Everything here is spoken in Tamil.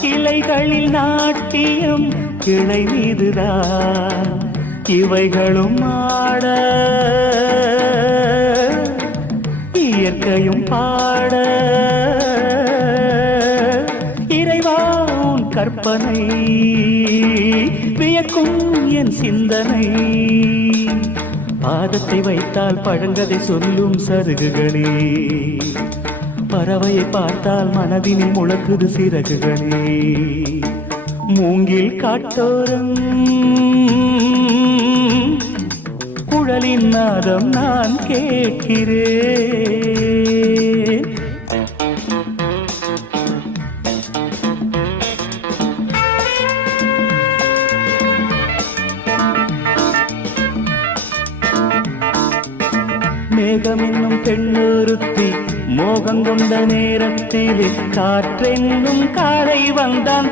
கிளைகளில் நாட்டியம் கிளை மீதுதான் இவைகளும் ஆட. இயற்கையும் பாட. இறைவா உன் கற்பனை வியக்கும் என் சிந்தனை. பாதத்தை வைத்தால் பழங்கதை சொல்லும் சருகுகளே. பறவையை பார்த்தால் மனதினில் முழக்குது சிறகுகளே. மூங்கில் காட்டோரம். குழலின் நாதம் நான் கேட்கிறேன். மேகம் என்னும் பெண்ணொருத்தி மோகங்கொண்ட நேரத்தில் காற்றென்னும் காலை வந்தான்.